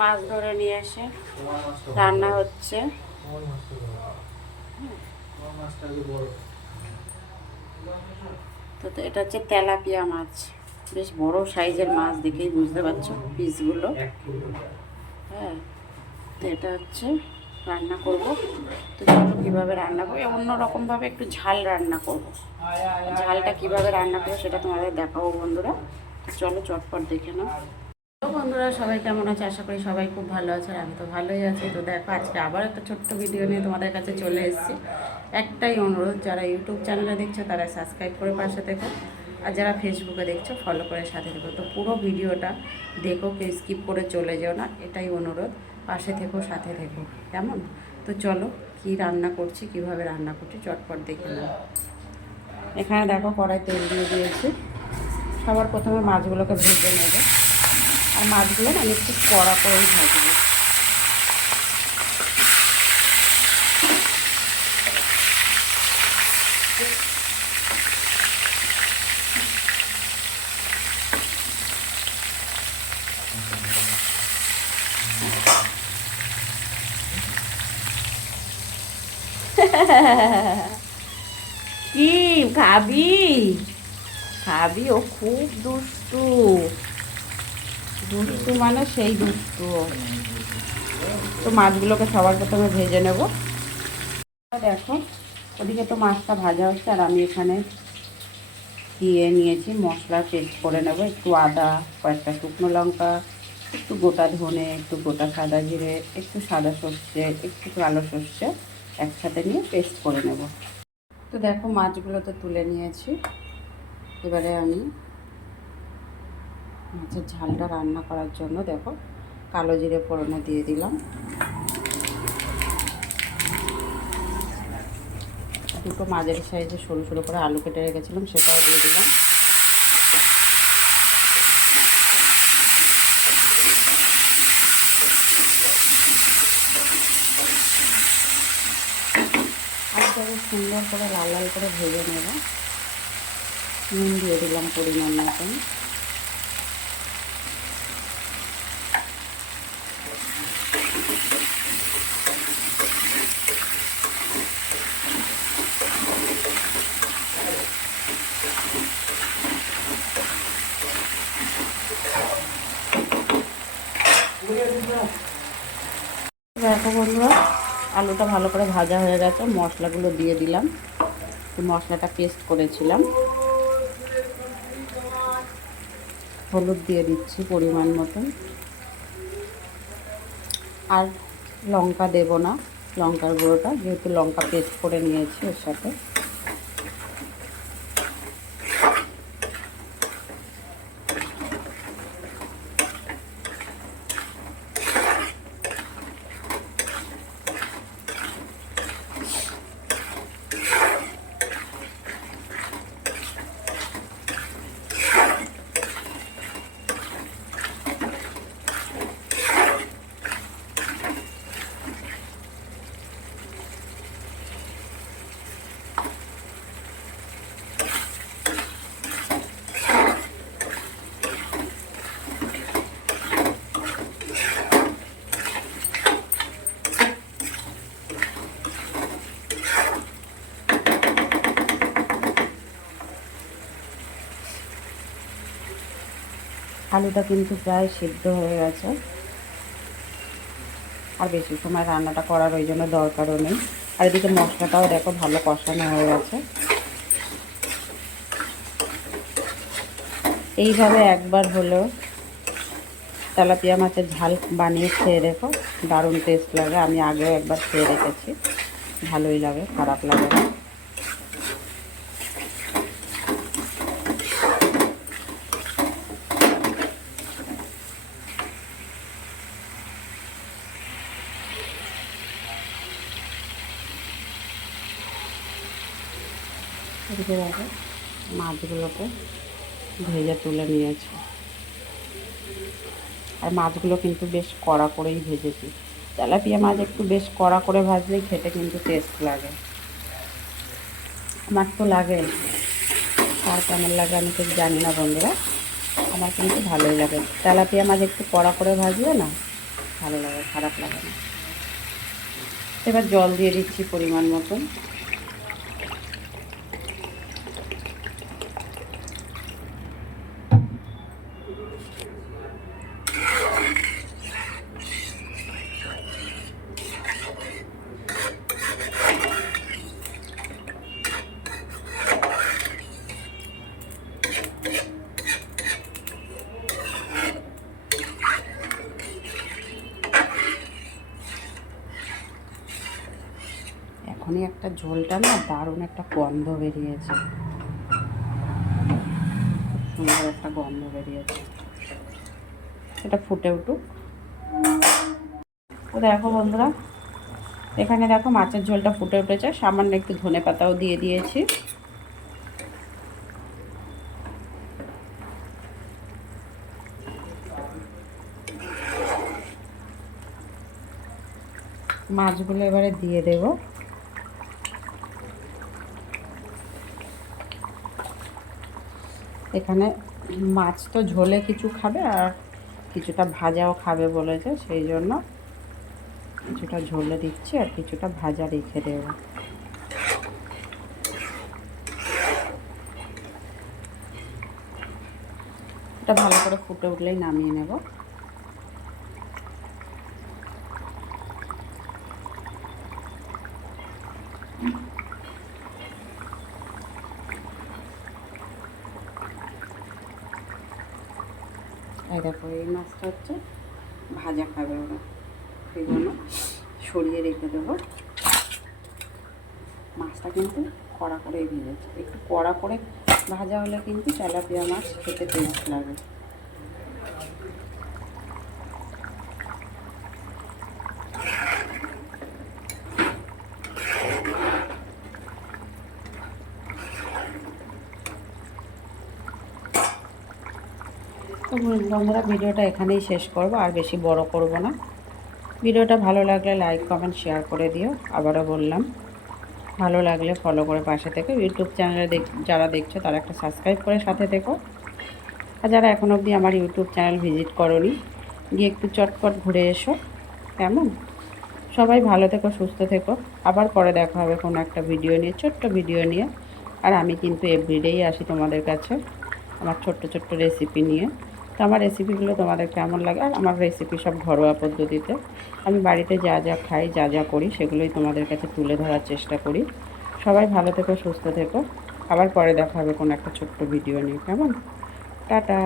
মাছ ধরে নিয়ে এসে রান্না হচ্ছে। তো এটা হচ্ছে তেলাপিয়া মাছ, বেশ বড় সাইজের মাছ, দেখেই বুঝতে পারছো পিসগুলো। হ্যাঁ, তো এটা হচ্ছে রান্না করব। তো চলো কীভাবে রান্না করবো, অন্যরকমভাবে একটু ঝাল রান্না করব। ঝালটা কিভাবে রান্না করবো সেটা তোমাদের দেখাবো বন্ধুরা। তো চলো চটপট দেখে নাও। তো বন্ধুরা, সবাই কেমন আছে? আশা করি সবাই খুব ভালো আছে, আর আমি তো ভালোই আছি। তো দেখো, আজকে আবার একটা ছোট্ট ভিডিও নিয়ে তোমাদের কাছে চলে এসেছি। একটাই অনুরোধ, যারা ইউটিউব চ্যানেলে দেখছো তারা সাবস্ক্রাইব করে পাশে থেকো, আর যারা ফেসবুকে দেখছো ফলো করে সাথে থেকো। তো পুরো ভিডিওটা দেখো, কেউ স্কিপ করে চলে যেও না, এটাই অনুরোধ। পাশে থেকো, সাথে থেকো, কেমন? তো চলো কি রান্না করছি, কিভাবে রান্না করছি চটপট দেখে নাও। এখানে দেখো কড়াই তেল দিয়ে দিয়েছি। সবার প্রথমে মাছগুলোকে ভেজে নেবে, আর মাছগুলো না একটু কড়া করেই ভাজবো। কি খাবি? খাবি? ও খুব দুষ্টু, দুষ্টু মানে সেই দুষ্টু। তো মাছগুলোকে সবার প্রথমে ভেজে নেব। দেখো, ওদিকে তো মাছটা ভাজা হচ্ছে, আর আমি এখানে দিয়ে নিয়েছি মশলার পেস্ট করে নেব। একটু আদা, কয়েকটা শুকনো লঙ্কা, একটু গোটা ধনে, একটু গোটা সাদা জিরে, একটু সাদা সর্ষে, একটু কালো সর্ষে একসাথে নিয়ে পেস্ট করে নেব। তো দেখো মাছগুলো তো তুলে নিয়েছি। এবারে আমি মাছের ঝালটা রান্না করার জন্য দেখো কালো জিরে ফোড়নে দিয়ে দিলাম। দুটো মাঝারি সাইজে সরু সরু করে আলু কেটে রেখেছিলাম, সেটাও দিয়ে দিলাম। আলুটাকে সুন্দর করে লাল লাল করে ভেজে নেব। নুন দিয়ে দিলাম পরিমাণ মতন। দেখো বন্ধুরা, আলুটা ভালো করে ভাজা হয়ে গেছে, মশলাগুলো দিয়ে দিলাম। মশলাটা পেস্ট করেছিলাম। হলুদ দিয়ে দিচ্ছি পরিমাণ মতন, আর লঙ্কা দেব না, লঙ্কার গুঁড়োটা, যেহেতু লঙ্কা পেস্ট করে নিয়েছি এর সাথে। আলুটা কিন্তু প্রায় সিদ্ধ হয়ে গেছে, আর বেশি সময় রান্নাটা করার ওই জন্য দরকারও নেই। আর এদিকে মশলাটাও দেখো ভালো কষানো হয়ে গেছে। এইভাবে একবার হলেও তেলাপিয়া মাছের ঝাল বানিয়ে খেয়ে দেখো, দারুণ টেস্ট লাগে। আমি আগেও একবার খেয়ে রেখেছি, ভালোই লাগে, খারাপ লাগে না। এদিকে দেখো মাছগুলোকে ভেজে তুলে নিয়েছি, আর মাছগুলো কিন্তু বেশ কড়া করেই ভেজেছি। তেলাপিয়া মাছ একটু বেশ কড়া করে ভাজলেই খেতে কিন্তু টেস্ট লাগে। আমার তো লাগে, আর কেমন লাগে আমি ঠিক জানি না বন্ধুরা, আমার কিন্তু ভালোই লাগে। তেলাপিয়া মাছ একটু কড়া করে ভাজলে না ভালো লাগে, খারাপ লাগে না। এবার জল দিয়ে দিচ্ছি পরিমাণ মতন। এখনই একটা ঝোলটা না দারুণ একটা গন্ধ বেরিয়েছে, সুন্দর একটা গন্ধ বেরিয়েছে। এটা ফুটে উঠুক। তো দেখো বন্ধুরা, এখানে দেখো মাছের ঝোলটা ফুটে উঠেছে, সামান্য একটু ধনেপাতাও দিয়ে দিয়েছি। মাছগুলো এবারে দিয়ে দেব। এখানে মাছ তো ঝোলে কিছু খাবে আর কিছুটা ভাজাও খাবে বলেছে, সেই জন্য কিছুটা ঝোলে দিচ্ছি আর কিছুটা ভাজা রেখে দেব। এটা ভালো করে ফুটে উঠলেই নামিয়ে নেব। এই দেখো, এই মাছটা হচ্ছে ভাজা খাবে ওরা, সেই জন্য সরিয়ে রেখে দেবো। মাছটা কিন্তু কড়া করে ভেজেছে, একটু কড়া করে ভাজা হলে কিন্তু তেলাপিয়া মাছ খেতে টেস্ট লাগে। তো বন্ধুরা, ভিডিওটা এখানেই শেষ করব, আর বেশি বড় করব না। ভিডিওটা ভালো লাগলে লাইক কমেন্ট শেয়ার করে দিও। আবারও বললাম, ভালো লাগলে ফলো করে পাশে থেকে ইউটিউব চ্যানেলে যারা দেখছো তারা একটা সাবস্ক্রাইব করে সাথে থেকো। আর যারা এখন অবধি আমার ইউটিউব চ্যানেল ভিজিট করোনি, গিয়ে একটু চটপট ঘুরে এসো। কেমন? সবাই ভালো থেকো, সুস্থ থেকো। আবার পরে দেখা হবে কোনো একটা ভিডিও নিয়ে, ছোট্ট ভিডিও নিয়ে। আর আমি কিন্তু এভরিডেই আসি তোমাদের কাছে আমার ছোট্ট ছোট্ট রেসিপি নিয়ে। তো আমার রেসিপিগুলো তোমাদের কেমন লাগে? আর আমার রেসিপি সব ঘরোয়া পদ্ধতিতে, আমি বাড়িতে যা যা খাই, যা যা করি, সেগুলোই তোমাদের কাছে তুলে ধরার চেষ্টা করি। সবাই ভালো থেকো, সুস্থ থেকো। আবার পরে দেখা হবে কোনো একটা ছোট্ট ভিডিও নিয়ে। কেমন? টাটা।